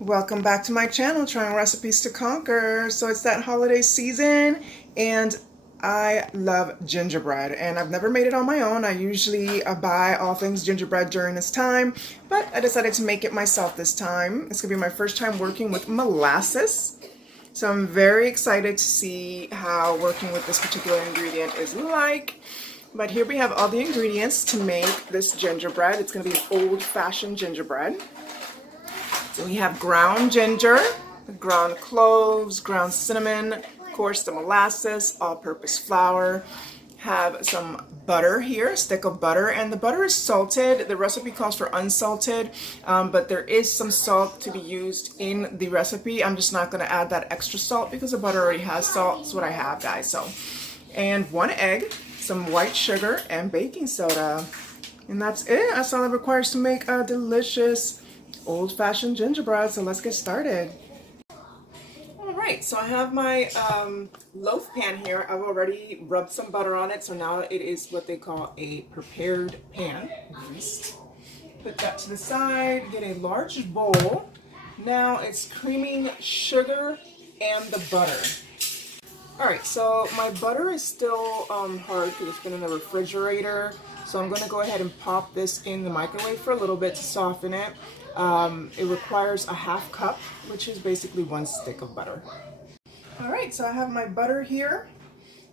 Welcome back to my channel, Trying Recipes to Conquer. So it's that holiday season and I love gingerbread, and I've never made it on my own. I usually buy all things gingerbread during this time, but I decided to make it myself this time. It's gonna be my first time working with molasses. So I'm very excited to see how working with this particular ingredient is like. But here we have all the ingredients to make this gingerbread. It's gonna be an old-fashioned gingerbread. So we have ground ginger, ground cloves, ground cinnamon, of course the molasses, all-purpose flour. Have some butter here, a stick of butter, and the butter is salted. The recipe calls for unsalted, but there is some salt to be used in the recipe. I'm just not going to add that extra salt because the butter already has salt. That's what I have, guys. So, and one egg, some white sugar, and baking soda. And that's it. That's all it requires to make a delicious old-fashioned gingerbread. So let's get started. Alright, so I have my loaf pan here. I've already rubbed some butter on it, so now it is what they call a prepared pan. Put that to the side, get a large bowl. Now it's creaming sugar and the butter. Alright, so my butter is still hard because it's been in the refrigerator. So I'm going to go ahead and pop this in the microwave for a little bit to soften it. It requires a half cup, which is basically one stick of butter. Alright, so I have my butter here.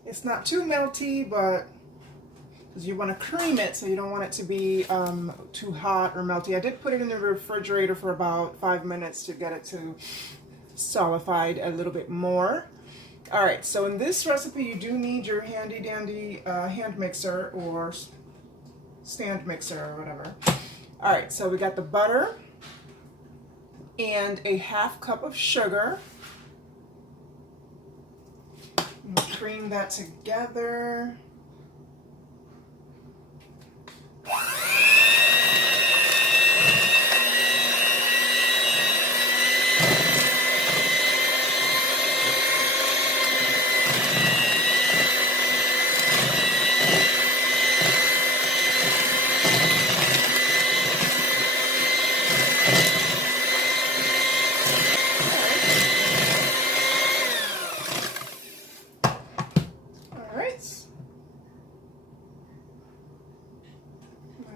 It's not too melty, but because you want to cream it, so you don't want it to be too hot or melty. I did put it in the refrigerator for about 5 minutes to get it to solidified a little bit more. Alright, so in this recipe you do need your handy dandy hand mixer or stand mixer or whatever. Alright, so we got the butter and a half cup of sugar. We'll cream that together.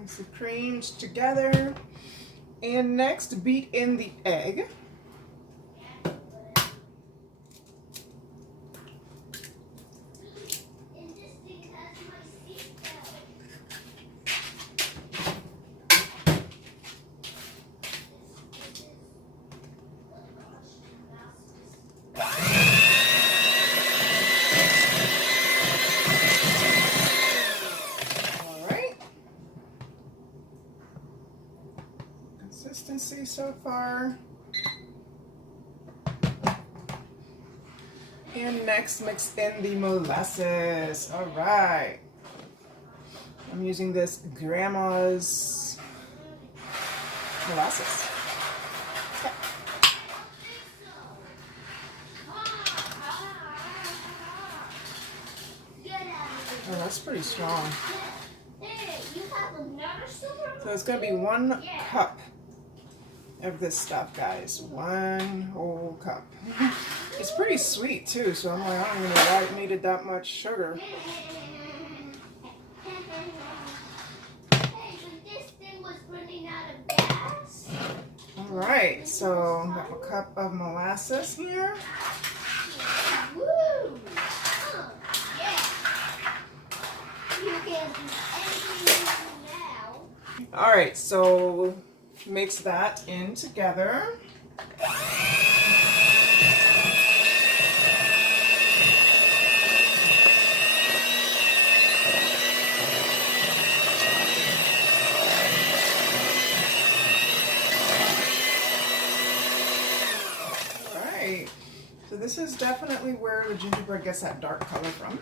Nicely creamed together, and next beat in the egg. Consistency so far. And next, mix in the molasses. All right. I'm using this grandma's molasses. Okay. Oh, that's pretty strong. So it's going to be 1 cup of this stuff, guys. 1 whole cup. It's pretty sweet too, so I'm like, I don't even know why it needed that much sugar. Alright, so got a cup of molasses here. Alright, so mix that in together. Alright, so this is definitely where the gingerbread gets that dark color from.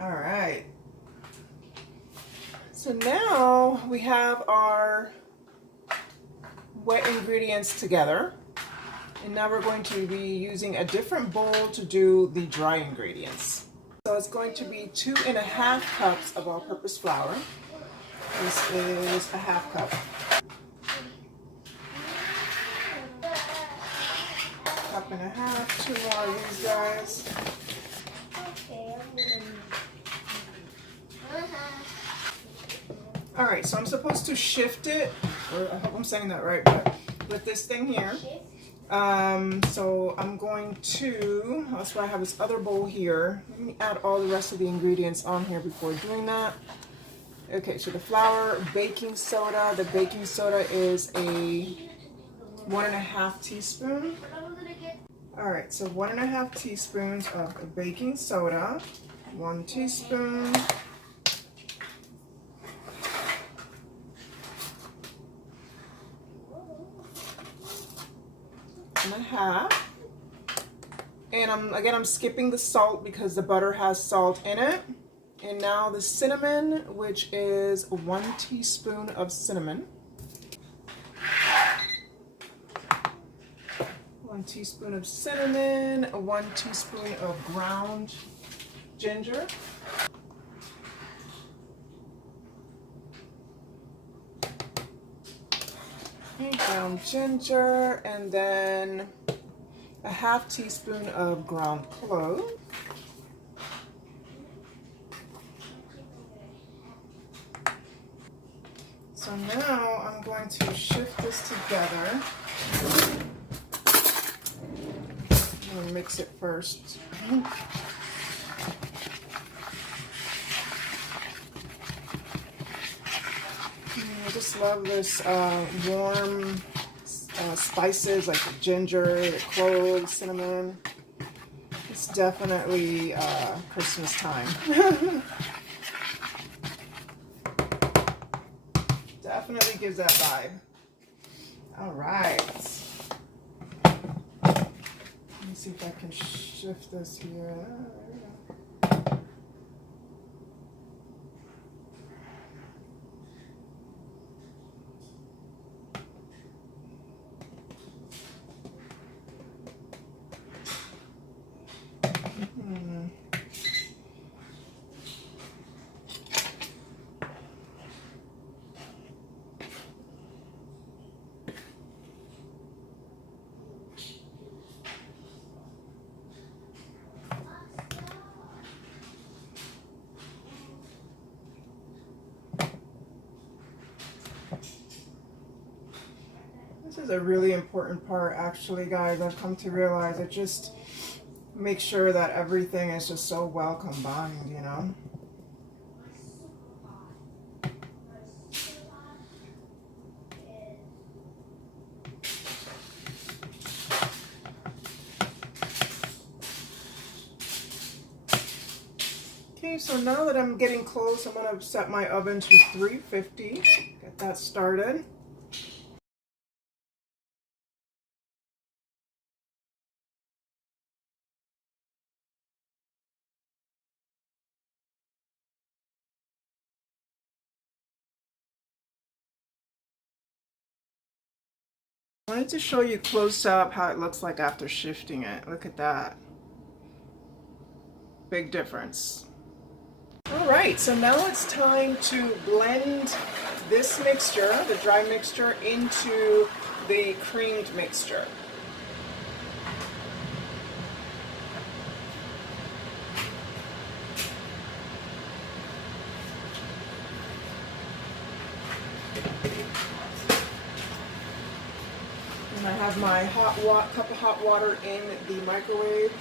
Alright. So now we have our wet ingredients together, and now we're going to be using a different bowl to do the dry ingredients. So it's going to be 2½ cups of all-purpose flour. This is a ½ cup. and a half, 2 more of these guys. Okay, I'm gonna... All right, so I'm supposed to shift it, or I hope I'm saying that right, but with this thing here. So I'm going to, that's why I have this other bowl here. Let me add all the rest of the ingredients on here before doing that. Okay, so the flour, baking soda. The baking soda is a 1.5 teaspoon. All right, so 1.5 teaspoons of baking soda, 1 teaspoon. And a half. And I'm skipping the salt because the butter has salt in it. And now the cinnamon, which is 1 teaspoon of cinnamon. 1 teaspoon of cinnamon, 1 teaspoon of ground ginger. Okay, ground ginger, and then a 1/2 teaspoon of ground clove. So now I'm going to shift this together. I'm going to mix it first. I just love this warm spices like the ginger, the cloves, cinnamon. It's definitely Christmas time. Definitely gives that vibe. All right. Let me see if I can shift this here. This is a really important part, actually, guys. I've come to realize it just makes sure that everything is just so well combined, you know? Okay, so now that I'm getting close, I'm going to set my oven to 350. Get that started. I wanted to show you close up how it looks like after shifting it. Look at that. Big difference. All right, so now it's time to blend this mixture, the dry mixture, into the creamed mixture. And I have my cup of hot water in the microwave.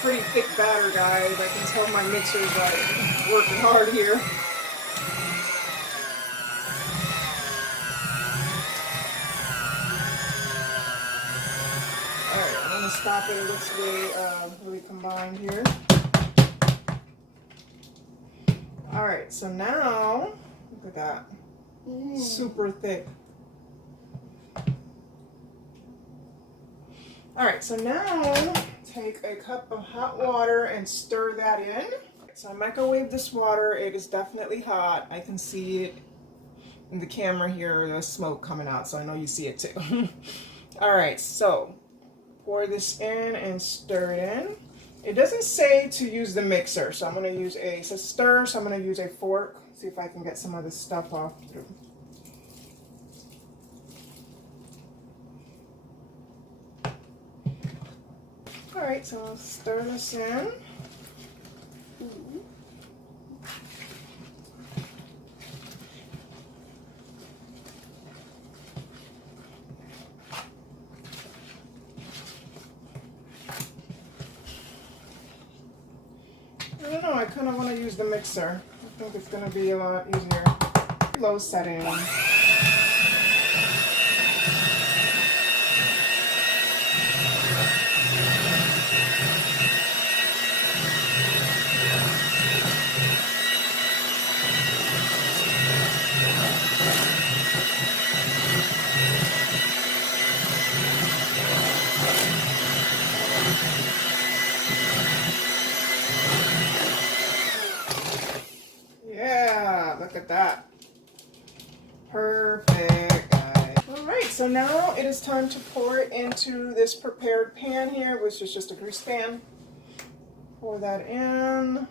Pretty thick batter, guys. I can tell my mixer's working hard here. gonna stop it. It looks really combined here. All right, so now look at that, super thick. All right, so now take a cup of hot water and stir that in. So I microwave this water. It is definitely hot. I can see it in the camera here, the smoke coming out, so I know you see it too. All right, so pour this in and stir it in. It doesn't say to use the mixer, so I'm going to use it says stir, so I'm going to use a fork, see if I can get some of this stuff off through. All right, so I'll stir this in. I don't know, I kind of want to use the mixer. I think it's going to be a lot easier. Low setting. Look at that. Perfect, guys. All right, so now it is time to pour it into this prepared pan here, which is just a grease pan. Pour that in.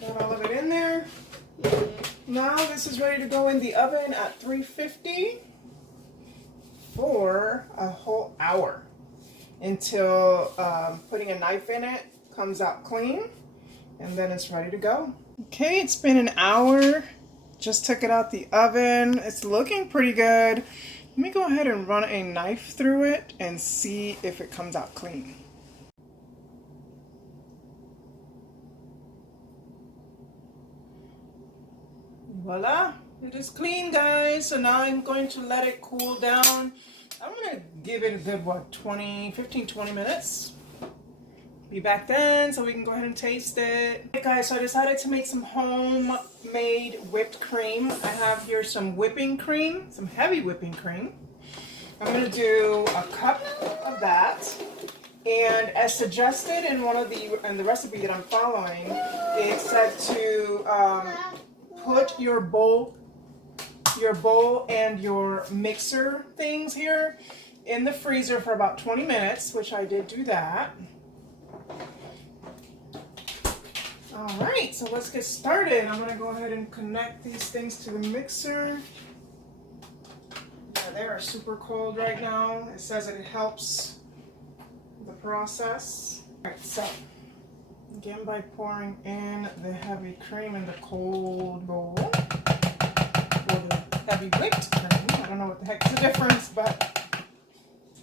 Got all of it in there. Now this is ready to go in the oven at 350 for a whole hour until putting a knife in it comes out clean, and then it's ready to go. Okay, it's been an hour. Just took it out the oven. It's looking pretty good. Let me go ahead and run a knife through it and see if it comes out clean. Voila, it is clean, guys. So now I'm going to let it cool down. I'm going to give it a good, what, 15-20 minutes. Be back then so we can go ahead and taste it. Okay, guys, so I decided to make some homemade whipped cream. I have here some whipping cream, some heavy whipping cream. I'm going to do a cup of that. And as suggested in the recipe that I'm following, it said to put your bowl and your mixer things here in the freezer for about 20 minutes, which I did do that. All right, so let's get started. I'm gonna go ahead and connect these things to the mixer. Yeah, they are super cold right now. It says it helps the process. All right, so again, by pouring in the heavy cream in the cold bowl, or the heavy whipped cream. I don't know what the heck's the difference, but.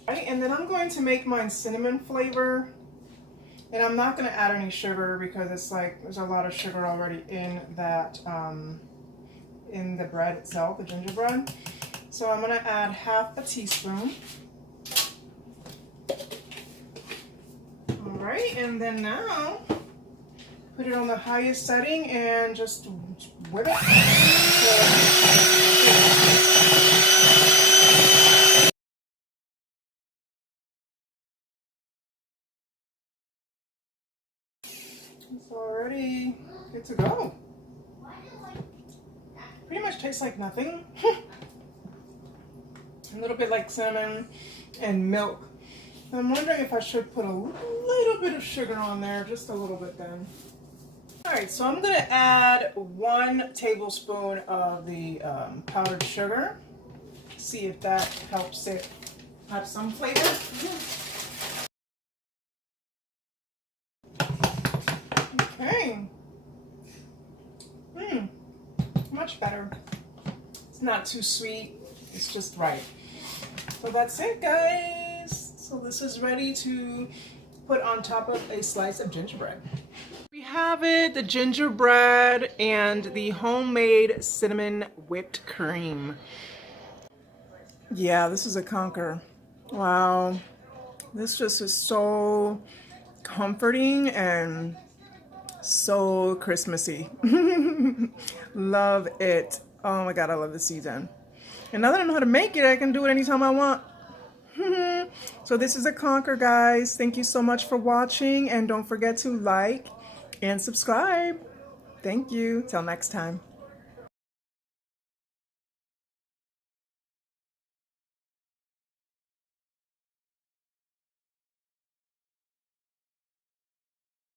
Right, and then I'm going to make mine cinnamon flavor. And I'm not going to add any sugar because it's like there's a lot of sugar already in that, in the bread itself, the gingerbread. So I'm going to add half a teaspoon. All right, and then now put it on the highest setting and just whip it. It's already good to go. Pretty much tastes like nothing. A little bit like cinnamon and milk. I'm wondering if I should put a little bit of sugar on there, just a little bit then. Alright, so I'm going to add 1 tablespoon of the powdered sugar. See if that helps it have some flavor. Okay. Much better. It's not too sweet. It's just right. So that's it, guys. So this is ready to put on top of a slice of gingerbread. We have it, the gingerbread and the homemade cinnamon whipped cream. Yeah, this is a conker. Wow. This just is so comforting and so Christmassy. Love it. Oh my God, I love the season. And now that I know how to make it, I can do it anytime I want. So this is a conker, guys. Thank you so much for watching, and don't forget to like and subscribe. Thank you. Till next time.